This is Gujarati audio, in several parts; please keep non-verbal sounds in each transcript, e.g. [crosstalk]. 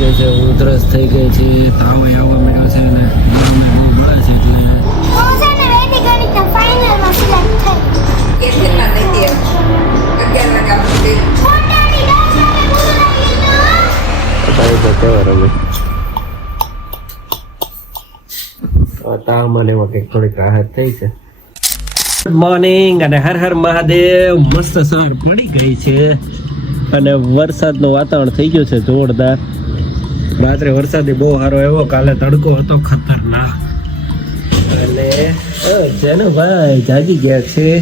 ગઈ છે ઉધરસ થઈ ગઈ છે તાવ આવવા મળ્યો છે ને ગળામાં બહુ મળે છે એટલે ને તાવ મને એમાં કંઈક થોડીક રાહત થઈ છે. ગુડ મોર્નિંગ અને હર હર મહાદેવ. મસ્ત સવાર પડી ગઈ છે અને વરસાદનું વાતાવરણ થઈ ગયું છે જોરદાર. રાત્રે વરસાદી બહુ સારો એવો કાલે તડકો હતો ખતરનાક. અને અ, ભાઈ જાગી ગયા છે.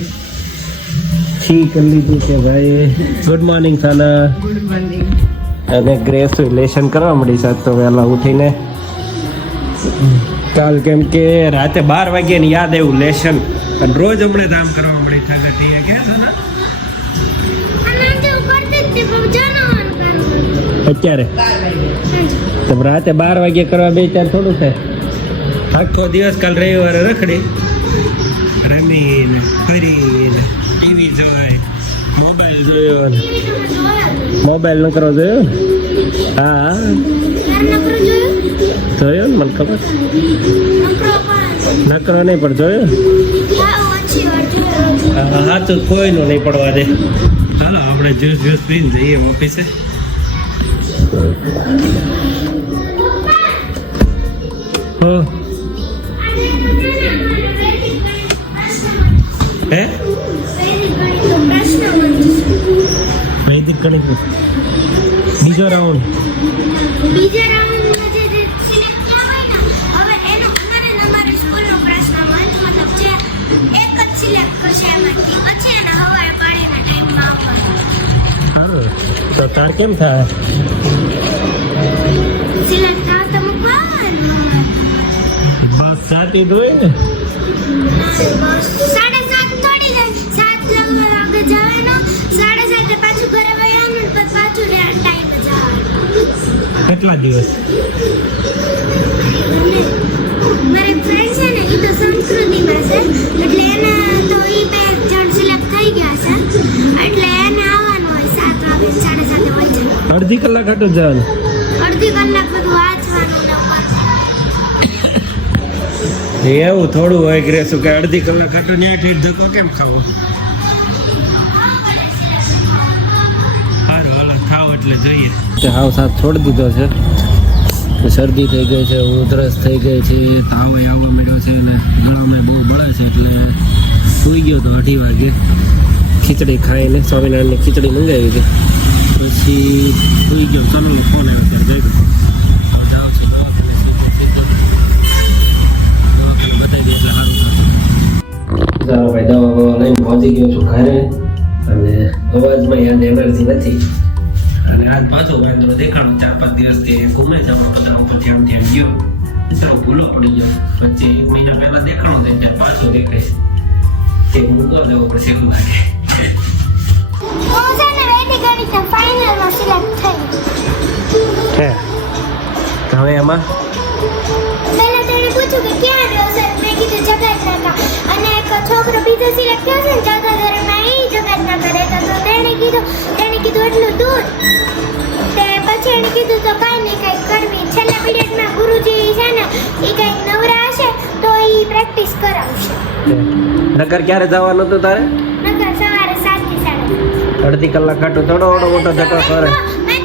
છી કરી લીધું છે ભાઈ. Good morning Sana. Good morning અને ગ્રેસ લેશન કરવા મળી સાત તો વહેલા ઉઠીને. કાલ કેમ કે રાતે બાર વાગ્યા ની યાદ આવ્યું લેશન. અને રોજ હમણાં કામ કરવા મળી થાકે ટીએ કે છે તે અત્યારે? તો રાતે બાર વાગ્યા કરવા બે ચાર થોડું છે. આખો દિવસ કાલ રવિવારે રખડી રમીને ફરીને ટીવી જોવાય મોબાઈલ જોયો મોબાઈલ ન જોયો? હા જોયો ને મને ખબર? નકરો નહીં પણ જોયો? હા હાથું કોઈનું નહીં પડવા દે. ચાલો આપણે જ્યુસ જ્યુસ પીને જઈએ ઓફિસે. હો? વૈદિક ગણિત બીજો રાઉન્ડ. બીજા રાઉન્ડમાં જે સિલેક્ટ થયા હોય હવે એનો અમારે અમારી સ્કૂલનો પ્રશ્ન મતલબ છે એક જ સિલેક્ટ કરશે એમાંથી. પછી તો તાર કેમ થાય? બસ સાત ઈદ પાછું ને કેટલા દિવસ? મારી ફ્રેન્ડ છે ને એ તો સંસ્કૃતિમાં છે. એટલે એને તો એ બે જણ સિલેક્ટ થઈ ગયા છે. એટલે અડધી કલાક હાટો જવાનું. અડધી કલાક બધું વાંચવાનું એવું થોડું હોય કે શું કે અડધી કલાક હાટો ન્યા ઠીક ધક્કો કેમ ખાવો? સારું હાલો ખાવ એટલે જોઈએ. હાવ સાથ છોડી દીધો છે. શરદી થઈ ગઈ છે ઉધરસ થઈ ગઈ છે તાવ આવવા માંડ્યો છે અને ગળામાં બહુ બળે છે એટલે સૂઈ ગયો તો અઢી વાગે ખીચડી ખાઈને સ્વામિનારાયણની ખીચડી મંગાવી હતી. પછી સૂઈ ગયો ચાલો ફોન આવ્યો ત્યારે જઈ જાઉં છું બતાવી એટલે સારું ચાલો ભાઈ દવા લઈને પહોંચી ગયો છું ઘરે અને અવાજમાં યાદ એનર્જી નથી. અને આજ પાછો વાંદરો દેખાણો ચાર પાંચ દિવસથી ઘૂમે છે બધા ઉપર ધ્યાન ધ્યાન ગયો. બિચારો ભૂલો પડી ગયો. પછી એક મહિના પહેલા દેખાણો છે ત્યારે પાછો દેખાય. છે તે મૂકો દેવો પછી એવું લાગે. હું છે ને વૈદિક ગણિત ફાઇનલમાં સિલેક્ટ થઈ છે હવે એમાં? પહેલા તેણે પૂછ્યું કે ક્યાં રહ્યો છે? મેં કીધું જગત નાકા અને એક છોકરો બીજો સિલેક્ટ થયો છે ને જગત મેં એ જગત નાકા રહેતો તો તેણે કીધું તેણે કીધું એટલું દૂર. તે પછી એણે કીધું તો કાંઈ નહીં કંઈક કરવી. છેલ્લા પીરિયડમાં ગુરુજી છે ને એ કંઈક નવરા હશે તો એ પ્રેક્ટિસ કરાવશે. નગર ક્યારે જવાનું હતું તારે? અડધી કલાક કાઢું થોડો થોડો મોટો ધક્કો કરે. મેં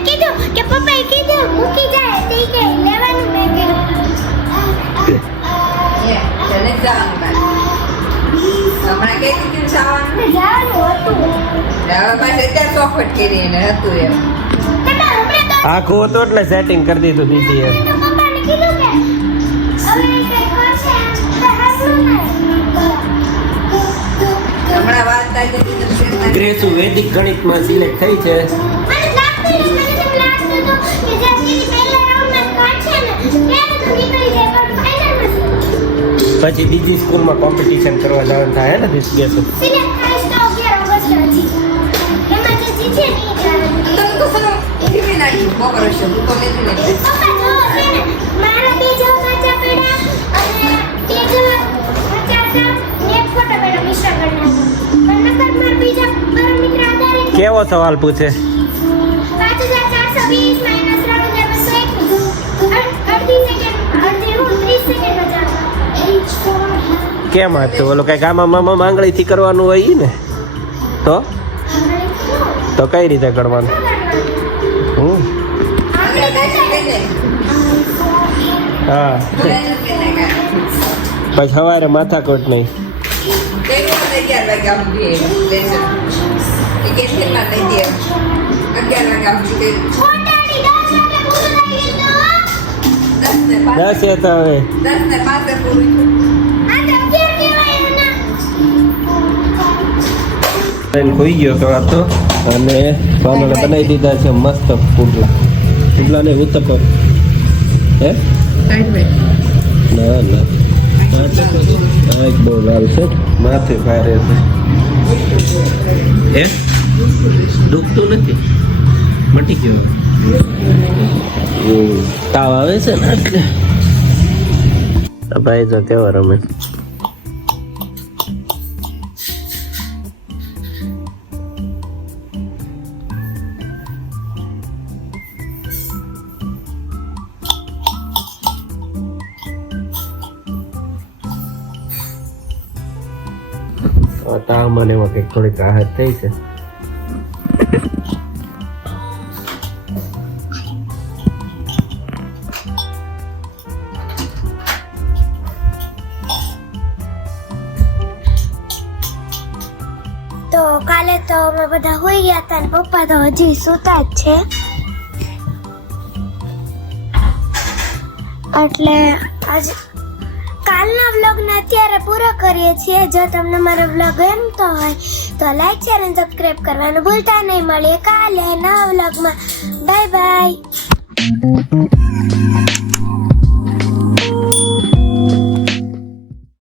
એટલે સેટિંગ કરી દીધું જાય ગ્રેસુ વૈદિક ગણિતમાં સિલેક્ટ થઈ છે. પછી બીજી સ્કૂલમાં કોમ્પિટિશન કરવા જવાનું થાય ને થાઈશ તો કેવો સવાલ પૂછે? કેમ હતું ઓલો કંઈક આમાં મામા માંગળીથી કરવાનું હોય ને? તો? તો કઈ રીતે કરવાનું? હમ. હા. [laughs] પછી સવારે માથાકોટ નહીં. કેટલીમાં લઈ દે? અગિયાર દસ ને પાંચ દસ એ તો હવે. દસ ને પાંચે પૂરું ખોઈ ગયો તો આ તો અને બાનોને બનાવી દીધા છે મસ્ત પુડલા. પુડલા ને ઉત્તપમ. હે? ના ના. એક બહુ લાલ છે. માથે ભારે છે. હે? દુખતું નથી. મટી ગયું. તાવ આવે છે ને એટલે. ભાઈ તો કેવો રમે તાવ મને એમાં કંઈક થોડીક રાહત થઈ છે. તો કાલે તો અમે બધા હોઈ ગયા હતા અને પપ્પા તો હજી સૂતા જ છે. એટલે આજ કાલના વ્લોગને અત્યારે પૂરો કરીએ છીએ. જો તમને મારો વ્લોગ ગમતો હોય તો લાઈક શેર અને સબસ્ક્રાઇબ કરવાનું ભૂલતા નહીં. મળીએ કાલે નવા વ્લોગમાં. Bye bye